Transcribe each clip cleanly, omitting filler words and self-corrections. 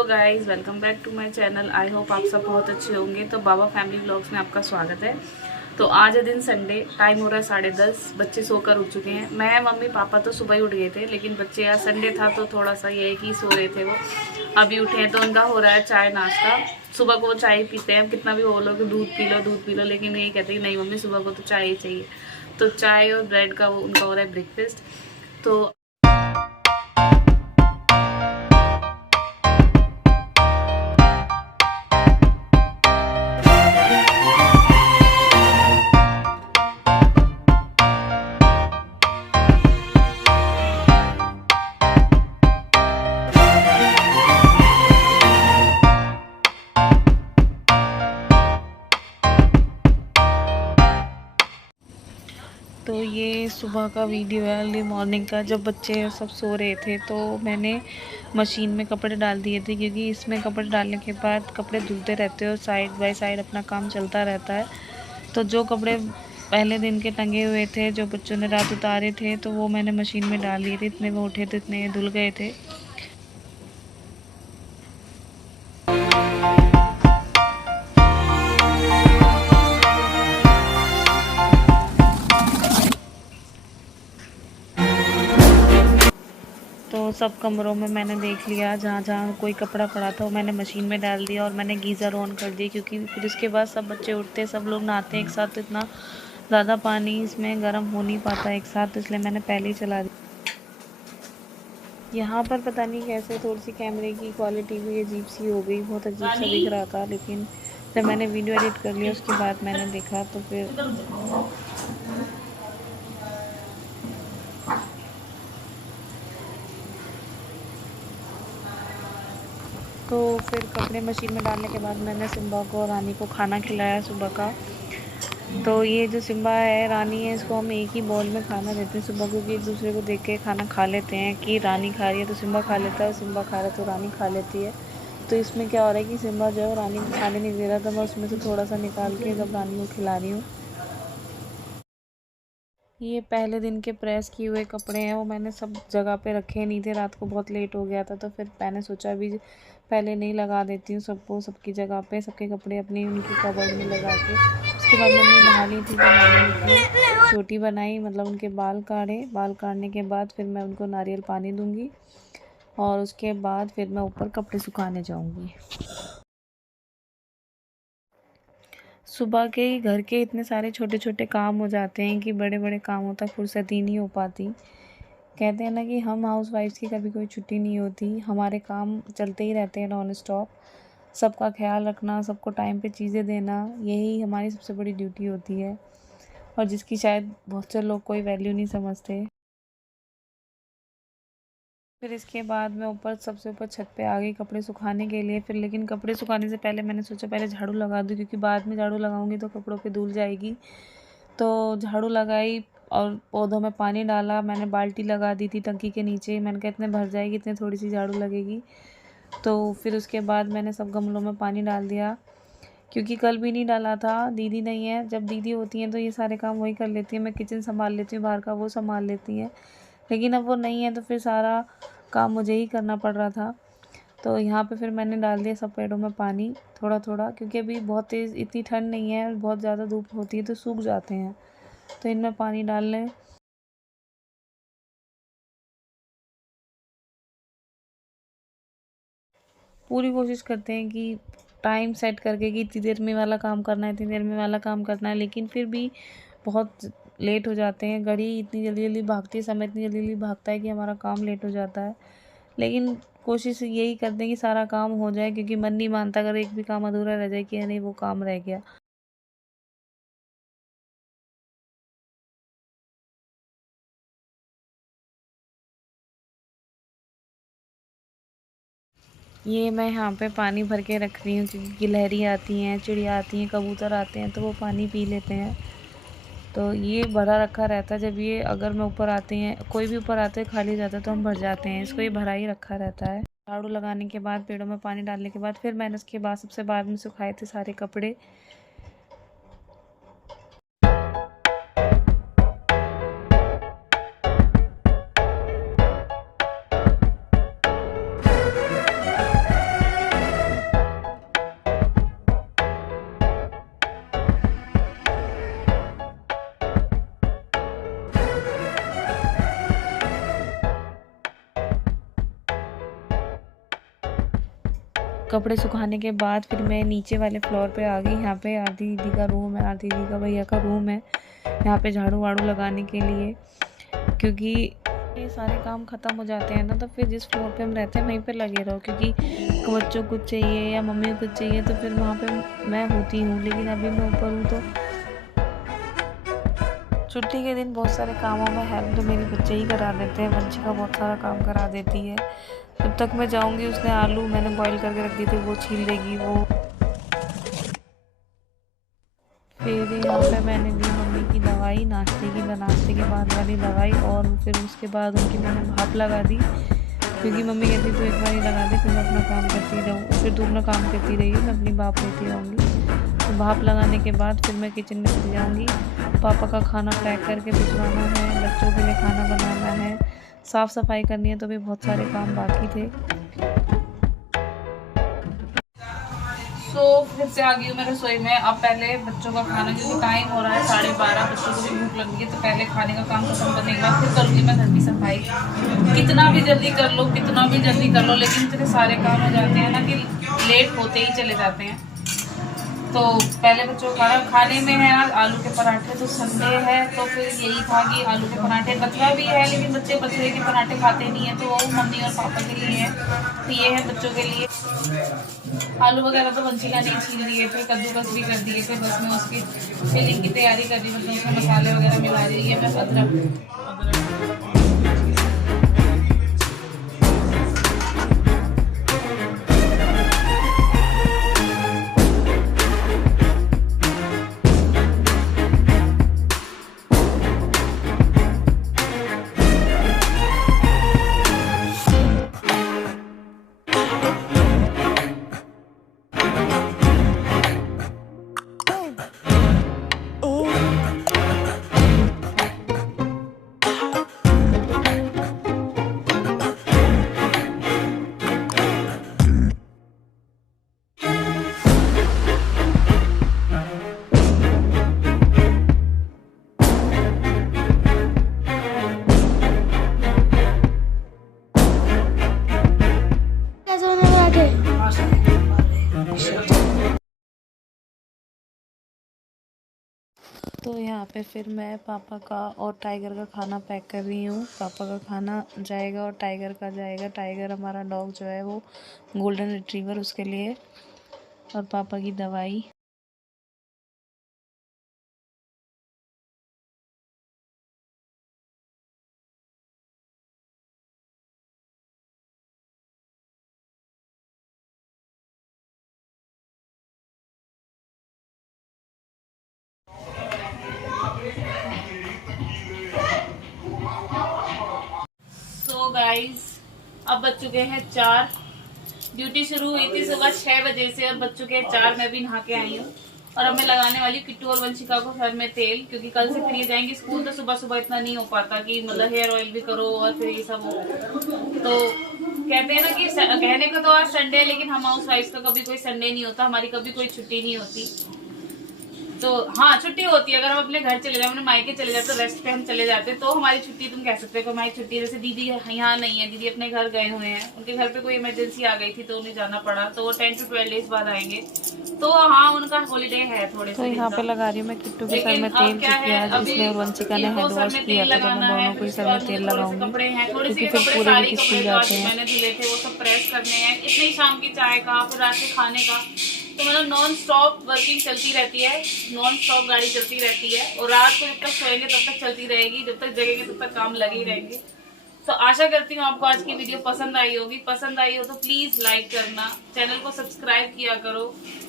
Hello guys, welcome back to my channel. I hope आप सब बहुत अच्छे होंगे। तो बाबा फैमिली व्लॉग्स में आपका स्वागत है। तो आज है दिन संडे, टाइम हो रहा है 10:30। बच्चे सोकर उठ चुके हैं। मैं मम्मी पापा तो सुबह ही उठ गए थे, लेकिन बच्चे आज संडे था तो थोड़ा सा ये है कि सो रहे थे। वो अभी उठे हैं तो उनका हो रहा है चाय नाश्ता। सुबह को वो चाय पीते हैं, कितना भी बोलो कि दूध पी लो, लेकिन ये कहते हैं नहीं मम्मी सुबह को तो चाय ही चाहिए। तो चाय और ब्रेड का वो उनका हो रहा है ब्रेकफास्ट। तो ये सुबह का वीडियो है, अर्ली मॉर्निंग का। जब बच्चे सब सो रहे थे तो मैंने मशीन में कपड़े डाल दिए थे, क्योंकि इसमें कपड़े डालने के बाद कपड़े धुलते रहते हैं और साइड बाय साइड अपना काम चलता रहता है। तो जो कपड़े पहले दिन के टंगे हुए थे, जो बच्चों ने रात उतारे थे, तो वो मैंने मशीन में डाल दिए थे। इतने वो उठे थे इतने धुल गए थे। तो सब कमरों में मैंने देख लिया, जहाँ जहाँ कोई कपड़ा पड़ा था वो मैंने मशीन में डाल दिया और मैंने गीज़र ऑन कर दिया, क्योंकि फिर उसके बाद सब बच्चे उठते, सब लोग नहाते हैं एक साथ, तो इतना ज़्यादा पानी इसमें गर्म हो नहीं पाता एक साथ, तो इसलिए मैंने पहले ही चला दिया। यहाँ पर पता नहीं कैसे थोड़ी सी कैमरे की क्वालिटी भी अजीब सी हो गई, बहुत अजीब सा दिख रहा था। लेकिन जब मैंने वीडियो एडिट कर लिया उसके बाद मैंने देखा तो फिर कपड़े मशीन में डालने के बाद मैंने सिम्बा को और रानी को खाना खिलाया सुबह का। तो ये जो सिम्बा है, रानी है, इसको हम एक ही बॉल में खाना देते हैं सुबह, क्योंकि एक दूसरे को देख के खाना खा लेते हैं कि रानी खा रही है तो सिम्बा खा लेता है, सिम्बा खा रहा है तो रानी खा लेती है। तो इसमें क्या हो रहा है कि सिम्बा जो है रानी को खाने नहीं दे रहा था, मैं उसमें से थोड़ा सा निकाल के जब रानी को खिला रही हूँ। ये पहले दिन के प्रेस किए हुए कपड़े हैं, वो मैंने सब जगह पे रखे नहीं थे, रात को बहुत लेट हो गया था, तो फिर मैंने सोचा अभी पहले नहीं लगा देती हूँ सबको, सबकी जगह पे सबके कपड़े अपनी उनकी कबर्ड में लगा के। उसके बाद मम्मी नहा ली थी तो मैंने उनकी चोटी बनाई, मतलब उनके बाल काढ़े। बाल काटने के बाद फिर मैं उनको नारियल पानी दूँगी और उसके बाद फिर मैं ऊपर कपड़े सुखाने जाऊँगी। सुबह के ही घर के इतने सारे छोटे छोटे काम हो जाते हैं कि बड़े बड़े कामों तक फुर्सत ही नहीं हो पाती। कहते हैं ना कि हम हाउस वाइफ्स की कभी कोई छुट्टी नहीं होती, हमारे काम चलते ही रहते हैं नॉन स्टॉप। सबका ख्याल रखना, सबको टाइम पे चीज़ें देना, यही हमारी सबसे बड़ी ड्यूटी होती है, और जिसकी शायद बहुत से लोग कोई वैल्यू नहीं समझते। फिर इसके बाद मैं ऊपर सबसे ऊपर छत पे आ गई कपड़े सुखाने के लिए। फिर लेकिन कपड़े सुखाने से पहले मैंने सोचा पहले झाड़ू लगा दूँ, क्योंकि बाद में झाड़ू लगाऊंगी तो कपड़ों पे धूल जाएगी। तो झाड़ू लगाई और पौधों में पानी डाला। मैंने बाल्टी लगा दी थी टंकी के नीचे, मैंने कहा इतने भर जाएगी, इतने थोड़ी सी झाड़ू लगेगी। तो फिर उसके बाद मैंने सब गमलों में पानी डाल दिया, क्योंकि कल भी नहीं डाला था। दीदी नहीं है, जब दीदी होती हैं तो ये सारे काम वही कर लेती है, मैं किचन संभाल लेती हूँ, बाहर का वो संभाल लेती हैं। लेकिन अब वो नहीं है तो फिर सारा काम मुझे ही करना पड़ रहा था। तो यहाँ पे फिर मैंने डाल दिया सब पेड़ों में पानी थोड़ा थोड़ा, क्योंकि अभी बहुत तेज़ इतनी ठंड नहीं है, बहुत ज़्यादा धूप होती है तो सूख जाते हैं, तो इनमें पानी डाल लें। पूरी कोशिश करते हैं कि टाइम सेट करके कि इतनी देर में वाला काम करना है, इतनी देर में वाला काम करना है, लेकिन फिर भी बहुत लेट हो जाते हैं। घड़ी इतनी जल्दी जल्दी भागती है, समय इतनी जल्दी जल्दी भागता है कि हमारा काम लेट हो जाता है। लेकिन कोशिश यही करते हैं कि सारा काम हो जाए, क्योंकि मन नहीं मानता अगर एक भी काम अधूरा रह जाए कि नहीं वो काम रह गया। ये मैं यहाँ पे पानी भर के रख रही हूँ, क्योंकि गिलहरी आती हैं, चिड़िया आती हैं, कबूतर आते हैं तो वो पानी पी लेते हैं। तो ये भरा रखा रहता है, जब ये अगर मैं ऊपर आते हैं, कोई भी ऊपर आते हैं खाली जाता है तो हम भर जाते हैं, इसको ये भरा ही रखा रहता है। झाड़ू लगाने के बाद, पेड़ों में पानी डालने के बाद, फिर मैंने उसके बाद सबसे बाद में सुखाए थे सारे कपड़े। कपड़े सुखाने के बाद फिर मैं नीचे वाले फ्लोर पे आ गई। यहाँ पे आरती दीदी का रूम है, आरती दीदी का भैया का रूम है। यहाँ पे झाड़ू वाड़ू लगाने के लिए, क्योंकि ये सारे काम ख़त्म हो जाते हैं ना, तो फिर जिस फ्लोर पे हम रहते हैं वहीं पे लगे रहो, क्योंकि बच्चों को कुछ चाहिए या मम्मी को कुछ चाहिए तो फिर वहाँ पे मैं होती हूँ। लेकिन अभी मैं ऊपर हूँ तो छुट्टी के दिन बहुत सारे कामों में हेल्प तो मेरे बच्चे ही करा देते हैं। बच्ची का बहुत सारा काम करा देती है। जब तक मैं जाऊंगी उसने आलू मैंने बॉईल करके रख दिए थे वो छील देगी वो। फिर यहाँ पे मैंने ली मम्मी की दवाई नाश्ते के बाद वाली दवाई, और फिर उसके बाद उनकी मैंने भाप लगा दी, क्योंकि मम्मी कहती तो एक बार ही लगा दे, फिर मैं अपना काम करती रहूँ, फिर तू अपना काम करती रही, मैं अपनी भाप लेती रहूँगी। तो भाप लगाने के बाद फिर मैं किचन में चली जाऊँगी। पापा का खाना पैक करके भिजवाना है, बच्चों के लिए खाना बनाना है, साफ़ सफाई करनी है, तो भी बहुत सारे काम बाकी थे। तो फिर से आ गई हूँ मैं रसोई में। अब पहले बच्चों का खाना, क्योंकि टाइम हो रहा है 12:30, बच्चों को भी भूख लगी है, तो पहले खाने का काम खत्म करने के बाद फिर करूँगी मैं घर की सफाई। कितना भी जल्दी कर लो लेकिन इतने सारे काम हो जाते हैं ना कि लेट होते ही चले जाते हैं। तो पहले बच्चों को खाने में है आज आलू के पराठे, तो संडे है तो फिर यही था कि आलू के पराठे। बचवा भी है लेकिन बच्चे बछड़े के पराठे खाते नहीं है, तो वो मम्मी और पापा के लिए है, तो ये है बच्चों के लिए। आलू वगैरह तो वंशिका नहीं छील दिए थे, कद्दूकस भी कर दिए थे, बस मैं उसकी फिलिंग की तैयारी कर रही, मतलब उसमें मसाले वगैरह मिला रही है मैं अदरक। तो यहाँ पे फिर मैं पापा का और टाइगर का खाना पैक कर रही हूँ। पापा का खाना जाएगा और टाइगर का जाएगा। टाइगर हमारा डॉग जो है वो गोल्डन रिट्रीवर, उसके लिए, और पापा की दवाई। सो गाइस, अब बज चुके हैं 4। ड्यूटी शुरू हुई थी सुबह 6 बजे से और बज चुके हैं 4। मैं भी नहा के आई हूँ और अब मैं लगाने वाली किट्टू और वंशिका को सर में तेल, क्योंकि कल से फिर ये जाएंगे स्कूल, तो सुबह सुबह इतना नहीं हो पाता कि मतलब हेयर ऑयल भी करो और फिर ये सब हो। तो कहते हैं ना कि कहने को तो आज संडे है, लेकिन हम हाउस वाइफ का कभी कोई संडे नहीं होता, हमारी कभी कोई छुट्टी नहीं होती। तो हाँ, छुट्टी होती है अगर हम अपने घर चले जाए, अपने मायके चले जाते, तो रेस्ट पे हम चले जाते, तो हमारी छुट्टी तुम कह सकते हो हमारी छुट्टी। जैसे दीदी यहाँ नहीं है, दीदी अपने घर गए हुए हैं, उनके घर पे कोई इमरजेंसी आ गई थी तो उन्हें जाना पड़ा, तो वो 10 to 12 डेज बाद आएंगे, तो हाँ उनका हॉलीडे है थोड़े से। तो यहाँ पे लगा रही हूँ मैं किट्टू के सर में तेल, क्योंकि आज इसने और वंशिका ने हैंड वॉश किया था, तो मैं दोनों को ही सर में तेल लगाऊंगी, क्योंकि फिर पूरे भी स्कूल जाते हैं। मैंने धुले थे वो सब प्रेस करने हैं, इतनी शाम की चाय का फिर रात के खाने का, तो मतलब नॉन स्टॉप वर्किंग चलती रहती है, नॉन स्टॉप गाड़ी चलती रहती है, और रात को जब तक सोएंगे तब तक चलती रहेगी, जब तक जगेंगे तब तक काम लगे ही रहेंगे। तो आशा करती हूँ आपको आज की वीडियो पसंद आई होगी। पसंद आई हो तो प्लीज लाइक करना, चैनल को सब्सक्राइब किया करो,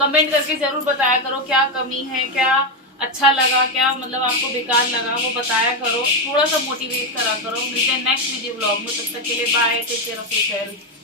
कमेंट करके जरूर बताया करो क्या कमी है, क्या अच्छा लगा, क्या मतलब आपको बेकार लगा, वो बताया करो, थोड़ा सा मोटिवेट करा करो। मिलते हैं नेक्स्ट वीडियो ब्लॉग में, तब तक के लिए bye, take care of yourself.